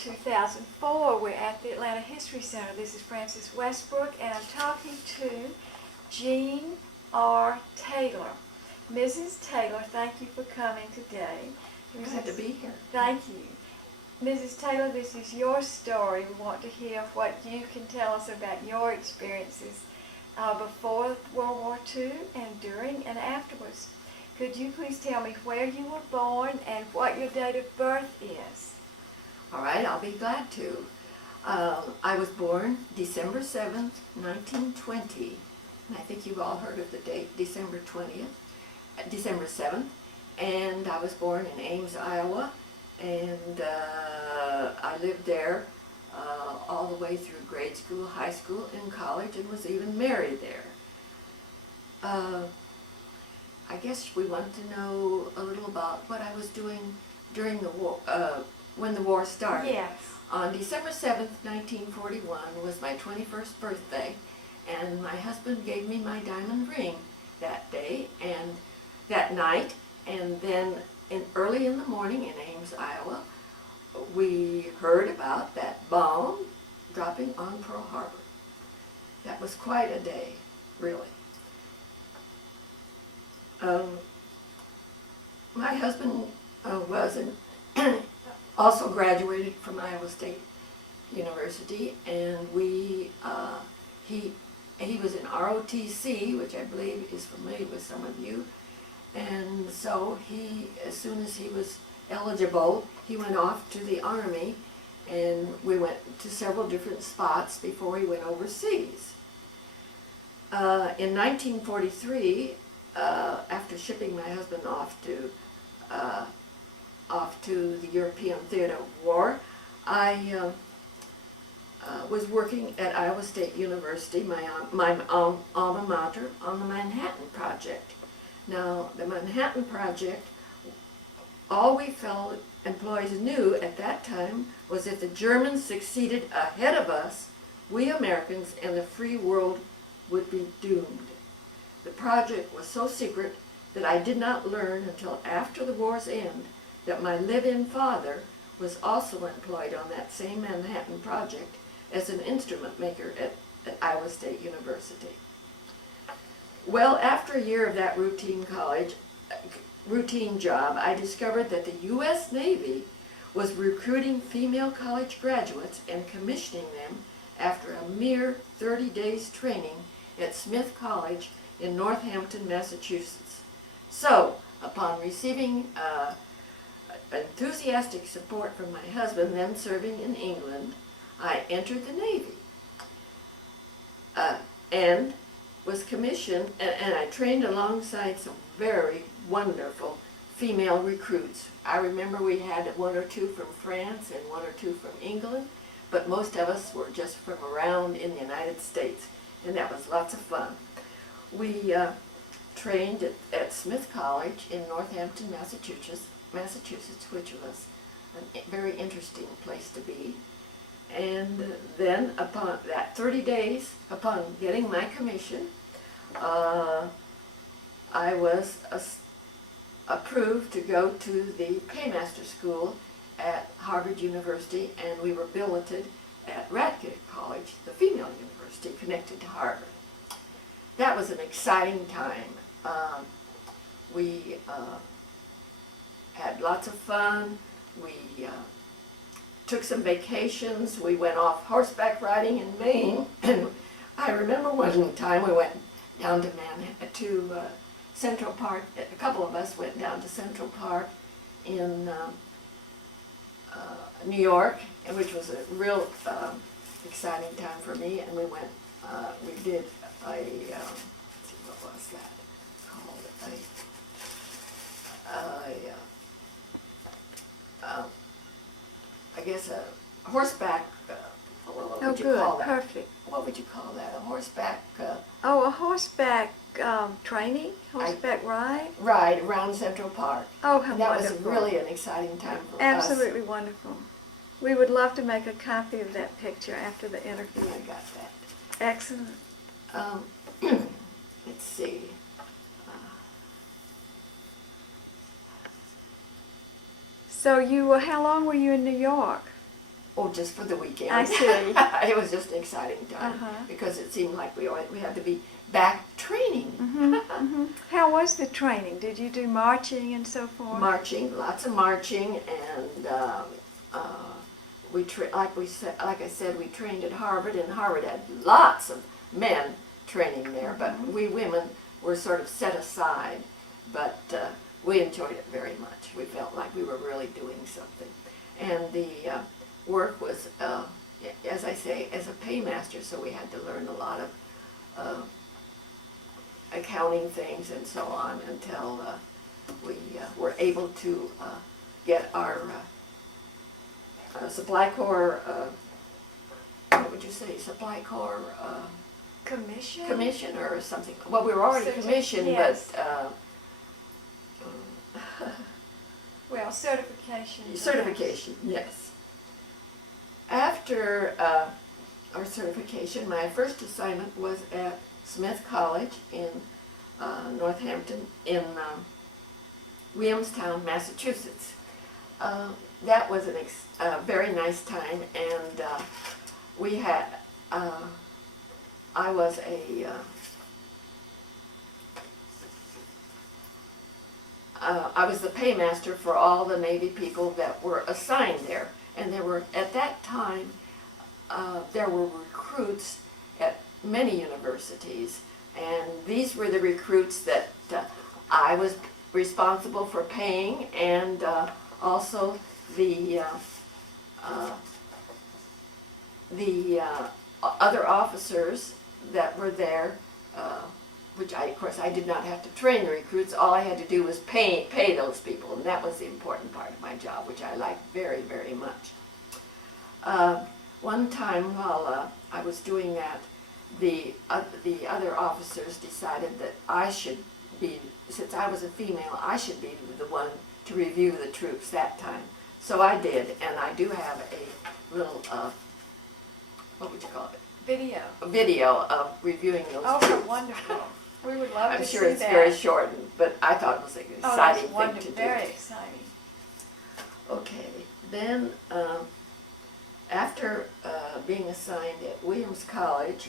2004. We're at the Atlanta History Center. This is Frances Westbrook, and I'm talking to Jean R. Taylor. Mrs. Taylor, thank you for coming today. Glad to be here. Thank you. Mrs. Taylor, this is your story. We want to hear what you can tell us about your experiences before World War II and during and afterwards. Could you please tell me where you were born and what your date of birth is? All right, I'll be glad to. I was born December 7th, 1920, and I think you've all heard of the date, December 7th, and I was born in Ames, Iowa, and I lived there all the way through grade school, high school, and college, and was even married there. I guess we want to know a little about what I was doing during the war, when the war started. Yes. On December 7th, 1941 was my 21st birthday, and my husband gave me my diamond ring that day and that night, and then early in the morning in Ames, Iowa, we heard about that bomb dropping on Pearl Harbor. That was quite a day, really. My husband also graduated from Iowa State University, and he was in ROTC, which I believe is familiar with some of you, and so as soon as he was eligible, he went off to the Army, and we went to several different spots before he went overseas. In 1943, after shipping my husband off to the European Theater of War, I was working at Iowa State University, my alma mater, on the Manhattan Project. Now, the Manhattan Project, all we fellow employees knew at that time was if the Germans succeeded ahead of us, we Americans and the free world would be doomed. The project was so secret that I did not learn until after the war's end that my live-in father was also employed on that same Manhattan Project as an instrument maker at Iowa State University. Well, after a year of that routine job, I discovered that the U.S. Navy was recruiting female college graduates and commissioning them after a mere 30 days training at Smith College in Northampton, Massachusetts. So, upon receiving enthusiastic support from my husband, then serving in England, I entered the Navy and was commissioned, and I trained alongside some very wonderful female recruits. I remember we had one or two from France and one or two from England, but most of us were just from around in the United States, and that was lots of fun. We trained at Smith College in Northampton, Massachusetts, which was a very interesting place to be. And then upon that 30 days, upon getting my commission, I was approved to go to the Paymaster School at Harvard University, and we were billeted at Radcliffe College, the female university connected to Harvard. That was an exciting time. We had lots of fun. We took some vacations. We went off horseback riding in Maine, and I remember one time we went down to Central Park. A couple of us went down to Central Park in New York, which was a real exciting time for me. And we went. We did a let's see, what was that called? I guess a horseback. What would you call that? Perfect. What would you call that? A horseback. A horseback training, horseback ride? Ride around Central Park. Oh, how and that wonderful. was really an exciting time for us. Absolutely wonderful. We would love to make a copy of that picture after the interview. I got that. Excellent. Let's see. So how long were you in New York? Oh, just for the weekend. I see. It was just an exciting time because it seemed like we had to be back training. How was the training? Did you do marching and so forth? Marching, lots of marching, and like I said, we trained at Harvard, and Harvard had lots of men training there, but we women were sort of set aside. But we enjoyed it very much. We felt like we were really doing something, and the work was, as I say, as a paymaster, so we had to learn a lot of accounting things and so on until we were able to get our Supply Corps, what would you say, Supply Corps commission or something. Well, we were already commissioned, yes. but well, certification. certification, yes. After our certification, my first assignment was at Smith College in Northampton, in Williamstown, Massachusetts. That was a very nice time, and we had, I was the paymaster for all the Navy people that were assigned there. And there were, at that time, there were recruits at many universities, and these were the recruits that I was responsible for paying, and also the other officers that were there, which of course I did not have to train the recruits. All I had to do was pay those people, and that was the important part of my job, which I liked very, very much. One time while I was doing that, the other officers decided that I should be, since I was a female, I should be the one to review the troops that time. So I did, and I do have a little, what would you call it? Video. A video of reviewing those troops. Oh, wonderful. We would love to see that. I'm sure it's very shortened, but I thought it was an exciting thing to do. Very exciting. Okay, then after being assigned at Williams College,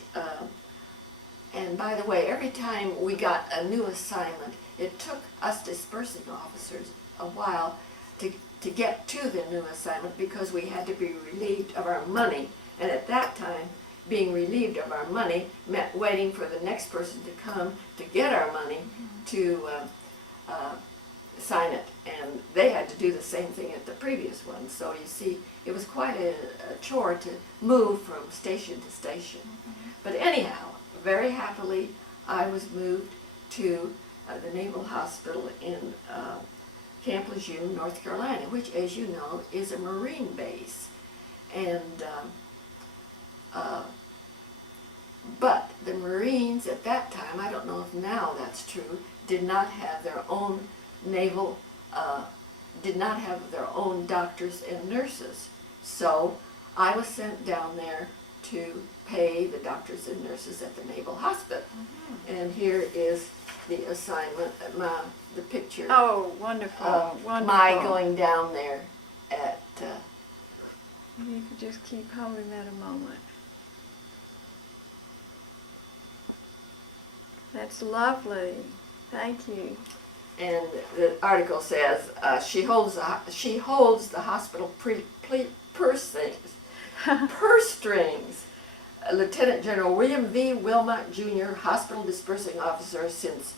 and by the way, every time we got a new assignment, it took us dispersing officers a while to get to the new assignment because we had to be relieved of our money. And at that time, being relieved of our money meant waiting for the next person to come to get our money to sign it. And they had to do the same thing at the previous one. So you see, it was quite a chore to move from station to station. But anyhow, very happily, I was moved to the Naval Hospital in Camp Lejeune, North Carolina, which, as you know, is a Marine base. And but the Marines at that time, I don't know if now that's true, did not have their own naval, did not have their own doctors and nurses. So I was sent down there to pay the doctors and nurses at the Naval Hospital. And here is the assignment, the picture. Oh, wonderful, wonderful. My going down there at... you could just keep holding that a moment. That's lovely. Thank you. And the article says she holds the hospital purse strings. Lieutenant General William V. Wilmot Jr., hospital dispersing officer since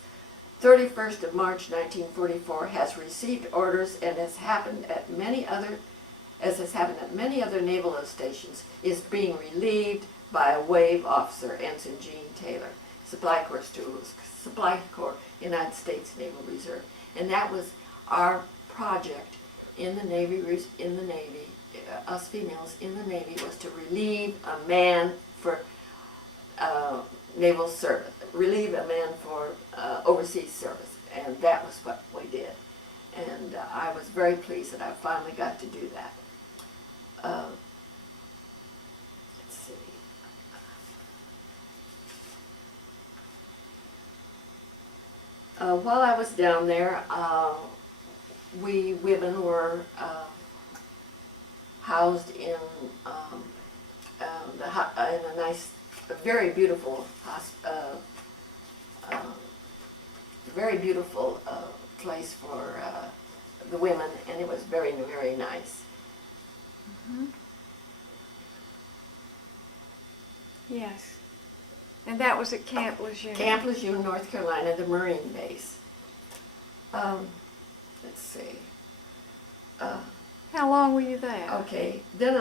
31st of March 1944, has received orders and has happened at many other naval stations, is being relieved by a wave officer, Ensign Jean Taylor, Supply Corps, United States Naval Reserve. And that was our project in the Navy, us females in the Navy, was to relieve a man for naval service, relieve a man for overseas service. And that was what we did. And I was very pleased that I finally got to do that. Let's see. While I was down there, we women were housed in in a nice, very beautiful, very beautiful place for the women, and it was very, very nice. Mm-hmm. Yes. And that was at Camp Lejeune. Camp Lejeune, North Carolina, the Marine base. Let's see. How long were you there? Okay, then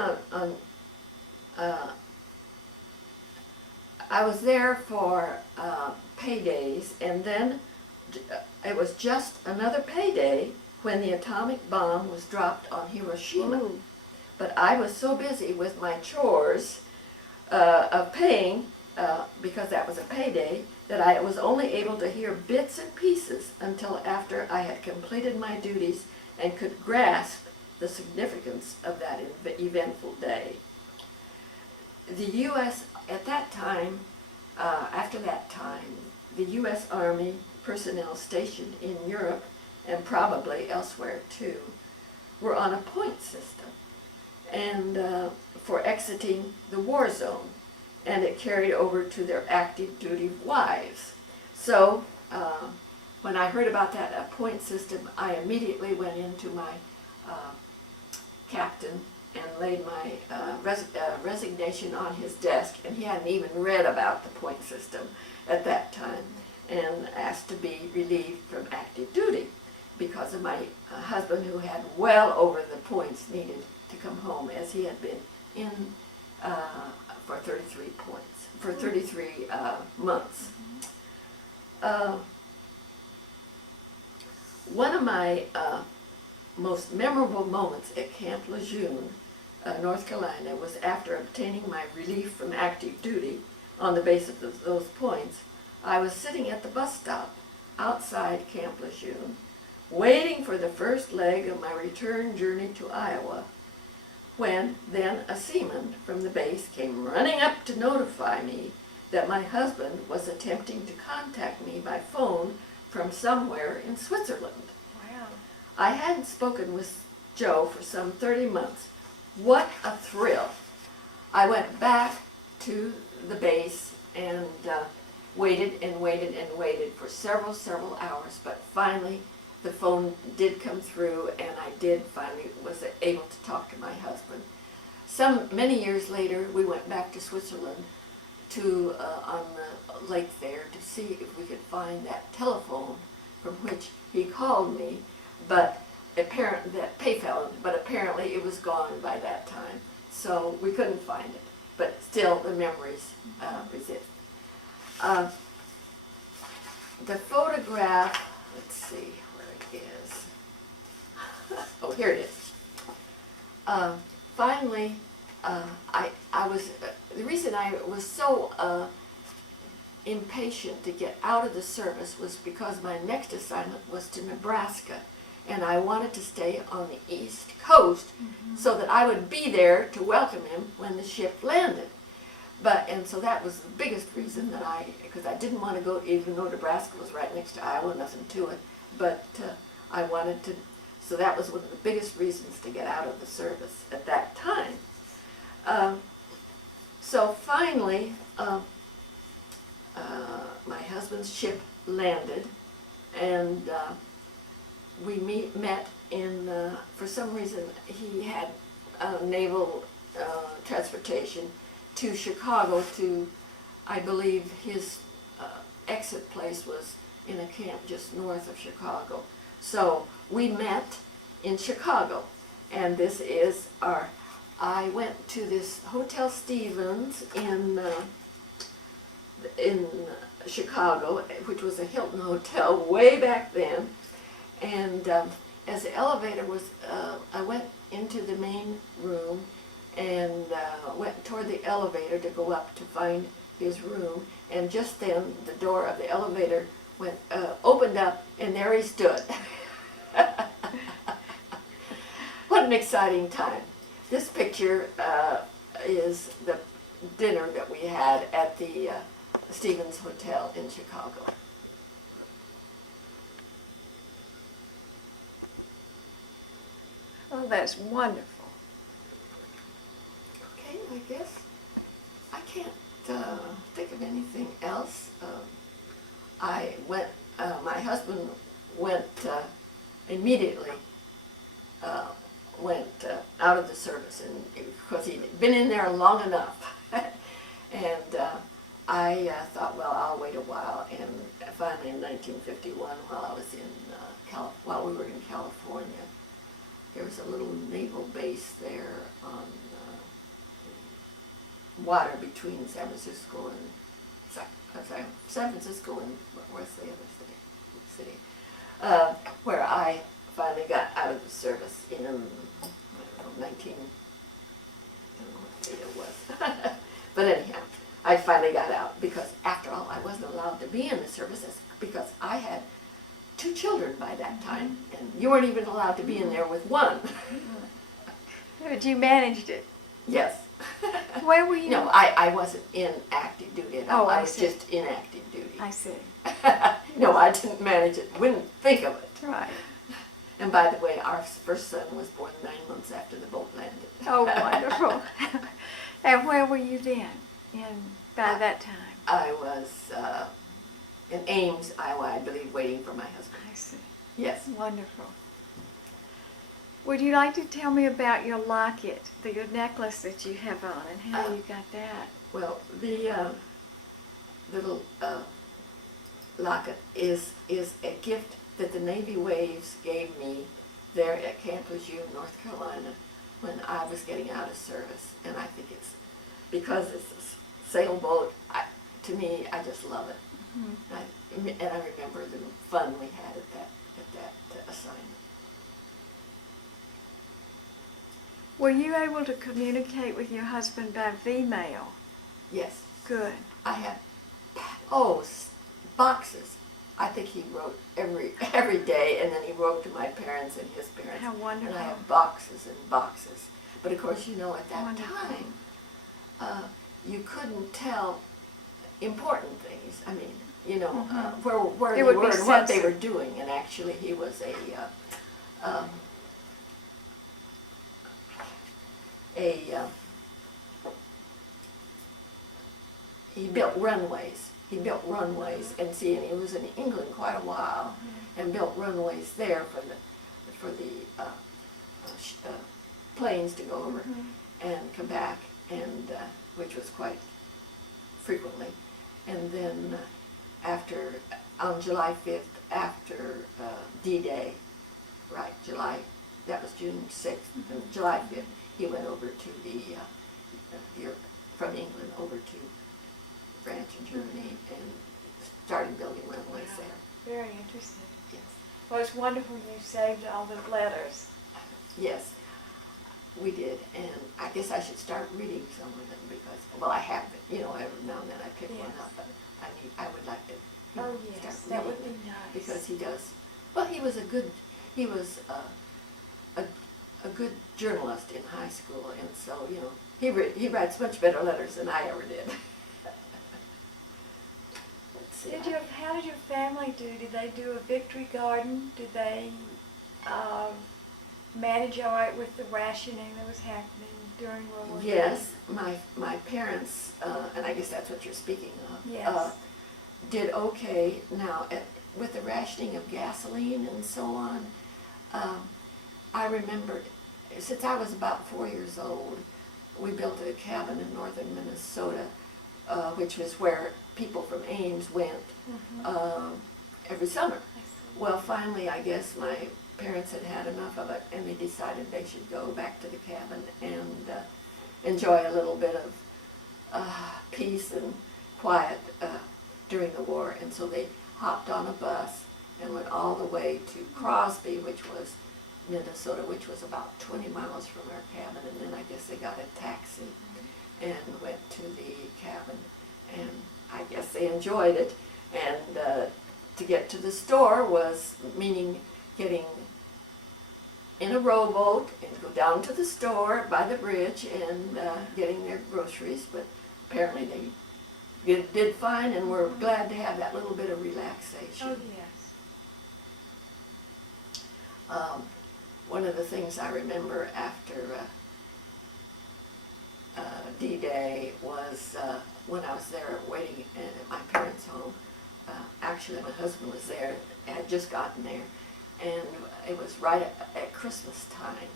I was there for paydays, and then it was just another payday when the atomic bomb was dropped on Hiroshima. Ooh. But I was so busy with my chores of paying, because that was a payday, that I was only able to hear bits and pieces until after I had completed my duties and could grasp the significance of that eventful day. The U.S. at that time, after that time, the U.S. Army personnel stationed in Europe, and probably elsewhere too, were on a point system and for exiting the war zone, and it carried over to their active duty wives. So when I heard about that point system, I immediately went into my captain and laid my resignation on his desk, and he hadn't even read about the point system at that time, and asked to be relieved from active duty because of my husband, who had well over the points needed to come home, as he had been in for 33 points, for 33 months. One of my most memorable moments at Camp Lejeune, North Carolina, was after obtaining my relief from active duty on the basis of those points. I was sitting at the bus stop outside Camp Lejeune, waiting for the first leg of my return journey to Iowa, when then a seaman from the base came running up to notify me that my husband was attempting to contact me by phone from somewhere in Switzerland. Wow. I hadn't spoken with Joe for some 30 months. What a thrill! I went back to the base and waited and waited and waited for several hours, but finally the phone did come through, and I did finally was able to talk to my husband. Many years later, we went back to Switzerland to on the lake there to see if we could find that telephone from which he called me, but apparently it was gone by that time, so we couldn't find it. But still, the memories exist. The photograph, let's see where it is. Oh, here it is. Finally, I was, the reason I was so impatient to get out of the service was because my next assignment was to Nebraska, and I wanted to stay on the East Coast so that I would be there to welcome him when the ship landed. And so that was the biggest reason that because I didn't want to go, even though Nebraska was right next to Iowa, nothing to it, but I wanted to, so that was one of the biggest reasons to get out of the service at that time. So finally, my husband's ship landed, and we met in, for some reason, he had naval transportation to Chicago to, I believe his exit place was in a camp just north of Chicago. So we met in Chicago, and this is I went to this Hotel Stevens in Chicago, which was a Hilton hotel way back then, and as the elevator was, I went into the main room and went toward the elevator to go up to find his room, and just then the door of the elevator opened up, and there he stood. What an exciting time. This picture is the dinner that we had at the Stevens Hotel in Chicago. Oh, that's wonderful. think of anything else. I went, my husband went immediately, out of the service, and because he'd been in there long enough. And I thought, well, I'll wait a while, and finally in 1951, while I was in while we were in California, there was a little naval base there on water between San Francisco and San Francisco and where's the other city? Where I finally got out of the service in, I don't know, I don't know what date it was. But anyhow, I finally got out because after all, I wasn't allowed to be in the services because I had 2 children by that time, and you weren't even allowed to be in there with one. But you managed it. Yes. Where were you? No, I wasn't in active duty at all. Oh, I I was see. just in active duty. I see. No, I didn't manage it, wouldn't think of it. Right. And by the way, our first son was born 9 months after the boat landed. Oh, wonderful. And where were you then, by that time? I was in Ames, Iowa, I believe, waiting for my husband. I see. Yes. Wonderful. Would you like to tell me about your locket, your necklace that you have on, and how you got that? Well, the little locket is a gift that the Navy Waves gave me there at Camp Lejeune, North Carolina, when I was getting out of service. And I think it's, because it's a sailboat, to me, I just love it. Mm-hmm. And I remember the fun we had at that assignment. Were you able to communicate with your husband by V-mail? Yes. Good. I had, boxes. I think he wrote every day, and then he wrote to my parents and his parents. How wonderful. And I have boxes and boxes. But of course, you know, at that Wonderful. time, you couldn't tell important things. I mean, you know, Mm-hmm. where It they would were be and what they censored. were doing. And actually, he was he built runways. He built runways, and see, and he was in England quite a while, and built runways there for the planes to go over and come back, and which was quite frequently. And then on July 5th, after D-Day, right, that was June 6th, and July 5th, he went over to from England over to France and Germany and started building runways there. Very interesting. Yes. Well, it's wonderful you saved all the letters. Yes, we did, and I guess I should start reading some of them because, well, I have been, you know, every now and then I pick one up, but I would like to Oh, yes, start that would reading be them nice. because he does. Well, he was a good journalist in high school, and so, you know, he writes much better letters than I ever did. Let's see. How did your family do? Did they do a victory garden? Did they manage all right with the rationing that was happening during World War II? Yes, my parents, and I guess that's what you're speaking of, Yes. did okay. Now, with the rationing of gasoline and so on, I remembered, since I was about 4 years old, we built a cabin in northern Minnesota, which was where people from Ames went every summer. Well, finally, I guess my parents had enough of it, and they decided they should go back to the cabin and enjoy a little bit of peace and quiet during the war. And so they hopped on a bus and went all the way to Crosby, which was Minnesota, which was about 20 miles from our cabin. And then I guess they got a taxi and went to the cabin, and I guess they enjoyed it. And to get to the store was meaning getting in a rowboat and go down to the store by the bridge and getting their groceries. But apparently they did fine, and were glad to have that little bit of relaxation. Oh, yes. One of the things I remember after D-Day was when I was there waiting at my parents' home. Actually, my husband was there, had just gotten there, and it was right at Christmas time.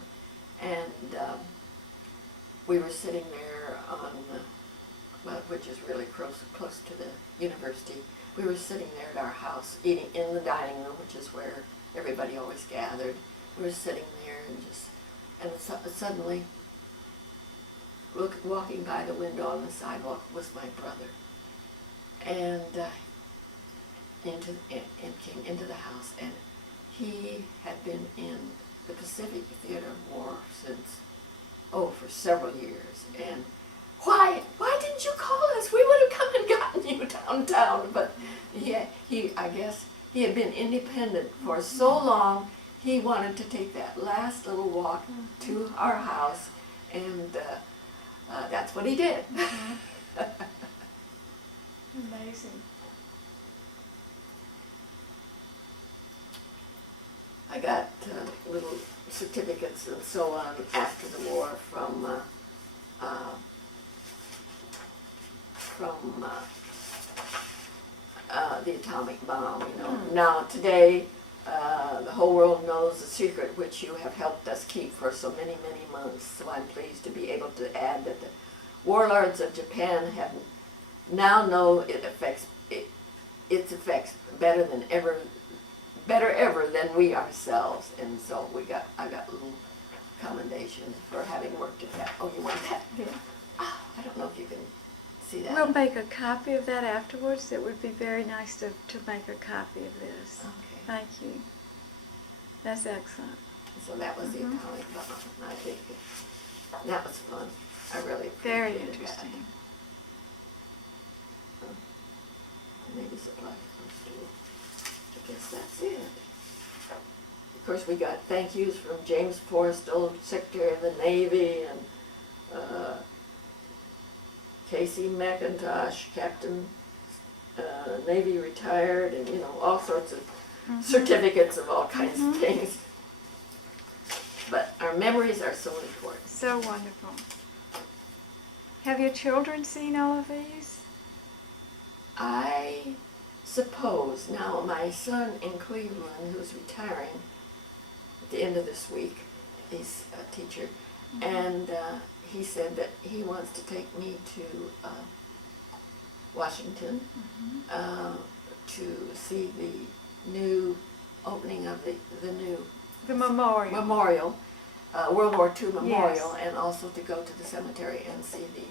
And we were sitting there on, well, which is really close to the university. We were sitting there at our house, eating in the dining room, which is where everybody always gathered. We were sitting there and suddenly, walking by the window on the sidewalk was my brother. And came into the house, and he had been in the Pacific Theater War since, for several years. And why didn't you call us? We would have come and gotten you downtown. But I guess he had been independent for so long, he wanted to take that last little walk to our house, and that's what he did. Amazing. I got little certificates and so on after the war from the atomic bomb. You know, now today the whole world knows the secret which you have helped us keep for so many months. So I'm pleased to be able to add that the warlords of Japan have now know its effects better ever than we ourselves, and so I got little commendations for having worked at that. Oh, you want that? Yeah. Oh, I don't know if you can see that. We'll make a copy of that afterwards. It would be very nice to make a copy of this. Okay. Thank you. That's excellent. So that was the atomic bomb. I think that was fun. I really appreciated Very that. interesting. Maybe supplies from school. I guess that's it. Of course, we got thank yous from James Forrestal, Secretary of the Navy, and Casey McIntosh, Captain, Navy retired, and all sorts of certificates of all kinds of things. But our memories are so important. So wonderful. Have your children seen all of these? I suppose now my son in Cleveland, who's retiring at the end of this week, he's a teacher, and he said that he wants to take me to Washington to see the new opening of the new memorial, World War II memorial, Yes. and also to go to the cemetery and see the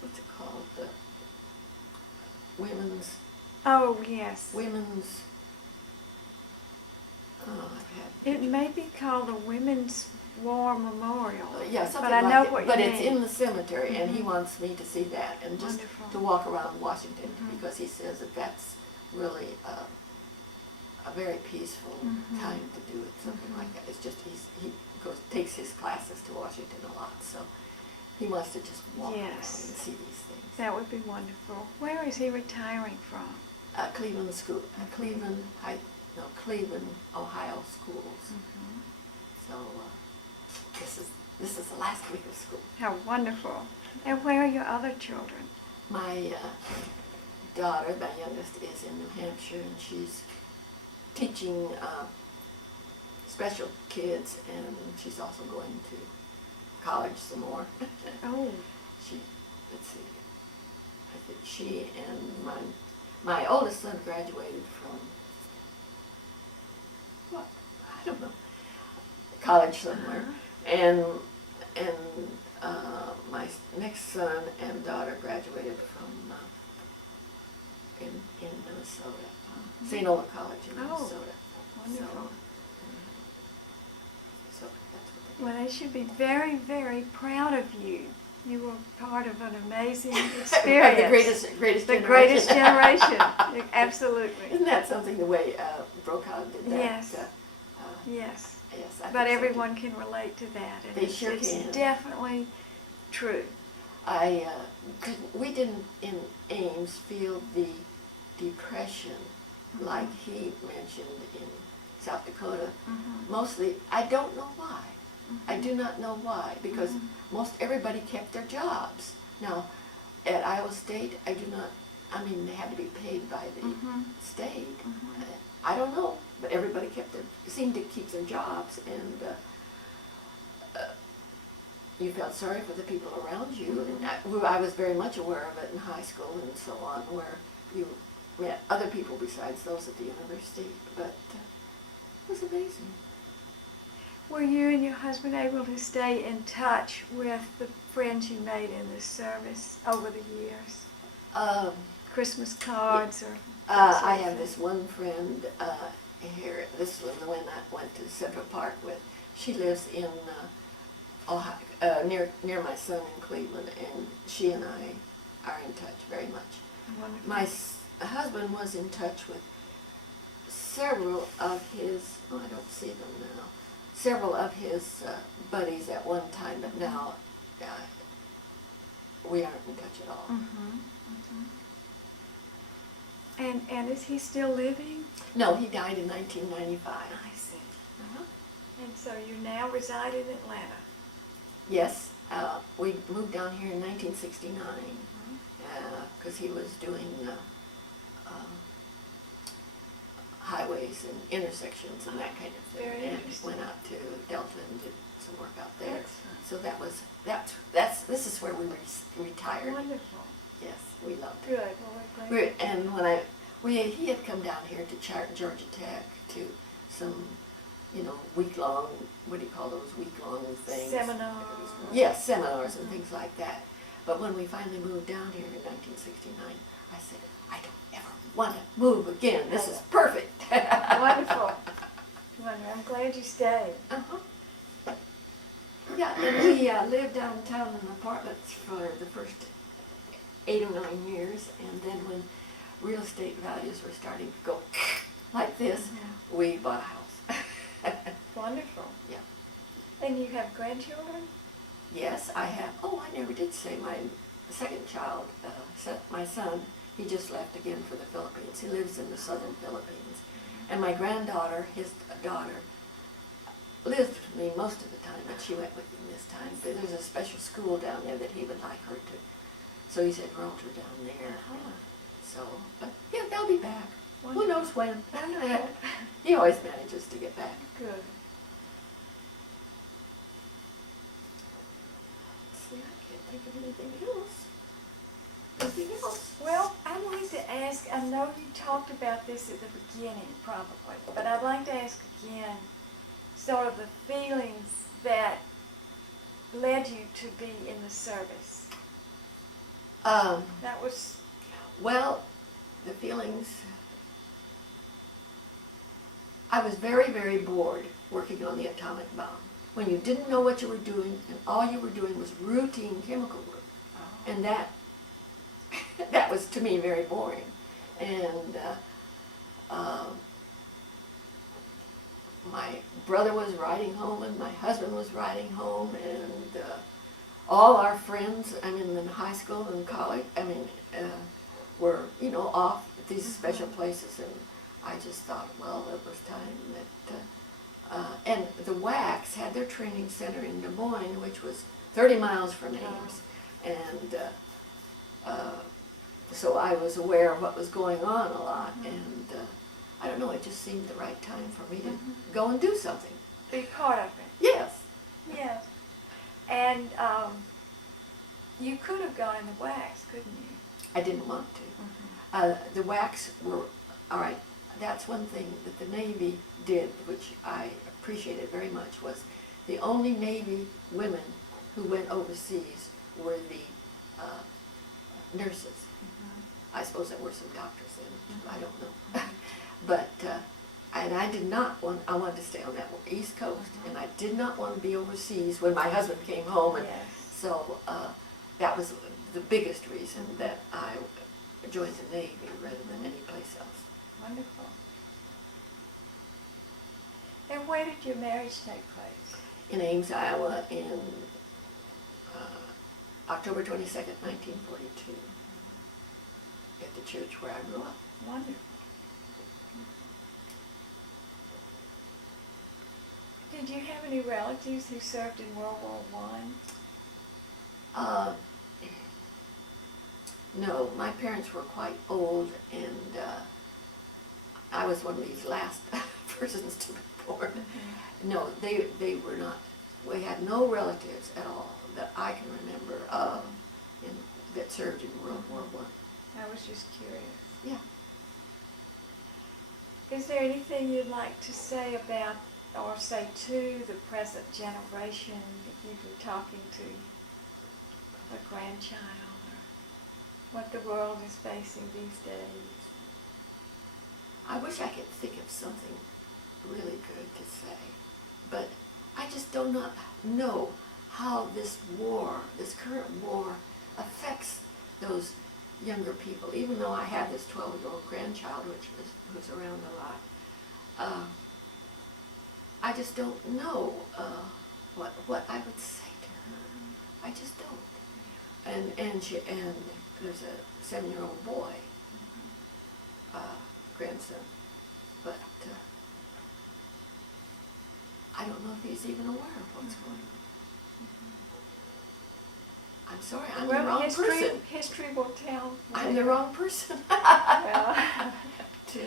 what's it called, the women's. Oh, yes. Women's. Oh, I've had. It may be called a Women's War Memorial. Yeah, something but I like know it. what you But mean. it's in the cemetery, and he wants me to see that and just Wonderful. to walk around Washington because he says that that's really a very peaceful time to do it. Something like that. It's just he takes his classes to Washington a lot, so he wants to just walk around and see these things. That would be wonderful. Where is he retiring from? Cleveland School, Cleveland, Ohio schools. So this is the last week of school. How wonderful. And where are your other children? My daughter, my youngest, is in New Hampshire, and she's teaching special kids, and she's also going to college some more. Oh. Let's see, I think she and my oldest son graduated from, what, I don't know, college somewhere, and my next son and daughter graduated from in Minnesota, St. Olaf College in Minnesota. Wonderful. So that's what Well, they should be very, very proud of you. You were part of an amazing experience. The greatest The generation. greatest generation. Absolutely. Isn't that something, the way Brokaw did that? Yes. Yes. I But think so, everyone can relate to that. And They sure it's can. definitely true. We didn't in Ames feel the depression like he mentioned in South Dakota. Mostly, I don't know why, I do not know why, because most everybody kept their jobs. Now, at Iowa State, I do not, I mean, they had to be paid by the state. I don't know, but everybody seemed to keep their jobs, and you felt sorry for the people around you. And I was very much aware of it in high school and so on, where you met other people besides those at the university, but it was amazing. Were you and your husband able to stay in touch with the friends you made in the service over the years? Christmas cards or? I have this one friend here. This is the one I went to Central Park with. She lives in Ohio, near my son in Cleveland, and she and I are in touch very much. Wonderful. My husband was in touch with several of his, I don't see them now, several of his buddies at one time, but now we aren't in touch at all. And is he still living? No, he died in 1995. I see. And so you now reside in Atlanta? Yes, we moved down here in 1969 because he was doing highways and intersections and that kind of thing. Very and interesting. went out to Delta and did some work out there. Excellent. So this is where we retired. Wonderful. Yes, we loved it. Good. Well, we're glad. And when he had come down here to Georgia Tech to some, week-long, what do you call those week-long things? Seminars. Yes, seminars and things like that. But when we finally moved down here in 1969, I said, I don't ever want to move again. This is perfect. Wonderful. Wonderful. I'm glad you stayed. Yeah, and we lived downtown in apartments for the first 8 or 9 years, and then when real estate values were starting to go like this, we bought a house. Wonderful. Yeah. And you have grandchildren? Yes, I have. Oh, I never did say my second child, my son, he just left again for the Philippines. He lives in the southern Philippines. And my granddaughter, his daughter, lived with me most of the time, but she went with him this time. But there's a special school down there that he would like her to. So he said, "Roll her down there." So, but yeah, they'll be back. Wonderful. Who knows when? Wonderful. He always manages to get back. Good. See, I can't think of anything else. Anything else? Well, I'd like to ask, I know you talked about this at the beginning probably, but I'd like to ask again sort of the feelings that led you to be in the service. That was... Well, the feelings, I was very, very bored working on the atomic bomb. When you didn't know what you were doing, and all you were doing was routine chemical work. And that was to me very boring. And my brother was riding home and my husband was riding home, and all our friends, in high school and college, were, off at these special places, and I just thought, well, it was time that, and the WACs had their training center in Des Moines, which was 30 miles from Ames, and so I was aware of what was going on a lot, and I don't know, it just seemed the right time for me to go and do something. Be part of it. Yes. Yes. And you could have gone in the wax, couldn't you? I didn't want to. The WACs were, all right, that's one thing that the Navy did, which I appreciated very much, was the only Navy women who went overseas were the nurses. I suppose there were some doctors in it, I don't know. But, and I did not want, I wanted to stay on that East Coast, and I did not want to be overseas when my husband came home, and so that was the biggest reason that I joined the Navy rather than any place else. Wonderful. And where did your marriage take place? In Ames, Iowa, in October 22nd, 1942, at the church where I grew up. Wonderful. Do did you have any relatives who served in World War One? No, my parents were quite old, and I was one of these last persons to be born. Mm-hmm. No, they were not. We had no relatives at all that I can remember that served in World War One. I was just curious. Yeah. Is there anything you'd like to say about, or say to, the present generation if you were talking to a grandchild, or what the world is facing these days? I wish I could think of something really good to say, but I just do not know how this war, this current war, affects those younger people. Even though I have this 12-year-old grandchild, who's around a lot, I just don't know what I would say to her. I just don't. And there's a 7-year-old boy, grandson, but I don't know if he's even aware of what's going on. I'm sorry, I'm the wrong person. History will tell. I'm the wrong person Well, to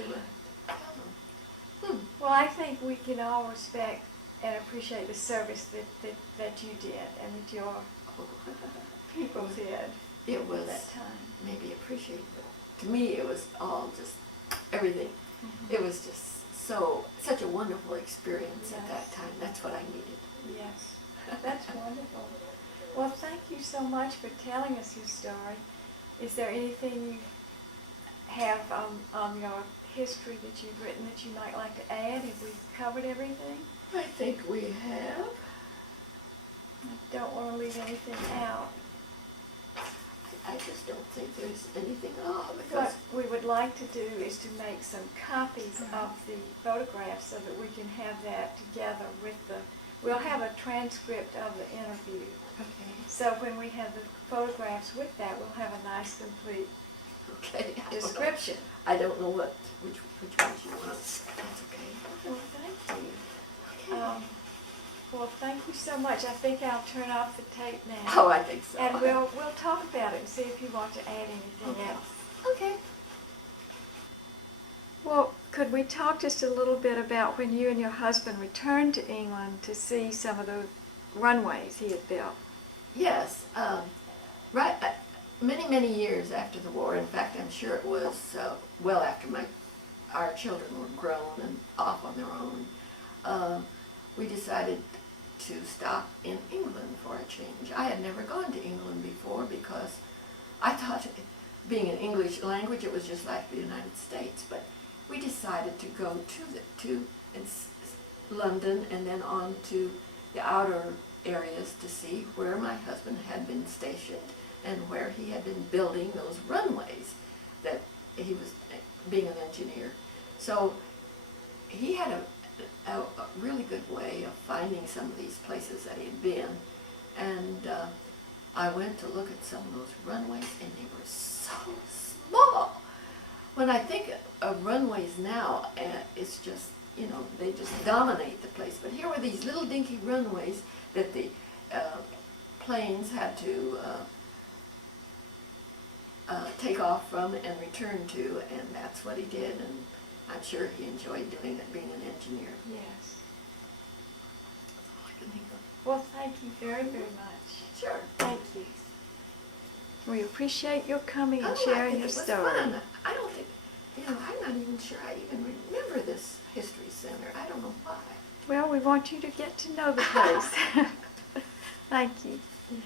tell them. well, I think we can all respect and appreciate the service that you did and that your people did It was at that time. maybe appreciated, but to me it was all just everything. Mm-hmm. It was just such a wonderful experience at Yes. that time. That's what I needed. Yes, that's wonderful. Well, thank you so much for telling us your story. Is there anything you have on your history that you've written that you might like to add? Have we covered everything? I think we have. I don't want to leave anything out. I just don't think there's anything odd What because we would like to do is to make some copies of the photographs so that we can have that together with we'll have a transcript of the interview. okay. So when we have the photographs with that, we'll have a nice complete Okay. description. I don't know which ones you want. That's okay. Well, thank you. Okay. Well, thank you so much. I think I'll turn off the tape now. Oh, I think so. And we'll talk about it and see if you want to add anything Okay. else. Okay. Well, could we talk just a little bit about when you and your husband returned to England to see some of the runways he had built? Yes. Right. Many years after the war. In fact, I'm sure it was well after our children were grown and off on their own. We decided to stop in England for a change. I had never gone to England before because I thought, being an English language, it was just like the United States. But we decided to go to London and then on to the outer areas to see where my husband had been stationed and where he had been building those runways that he was being an engineer. So he had a really good way of finding some of these places that he'd been, and I went to look at some of those runways and they were so small. When I think of runways now, it's just, they just dominate the place, but here were these little dinky runways that the planes had to take off from and return to, and that's what he did, and I'm sure he enjoyed doing it, being an engineer. Yes. That's all I can think of. Well, thank you very, very much. Sure. Thank you. We appreciate your coming and I sharing think your it was story. fun. I don't think, I'm not even sure I even remember this history center. I don't know why. Well, we want you to get to know the place. Thank you. Yeah.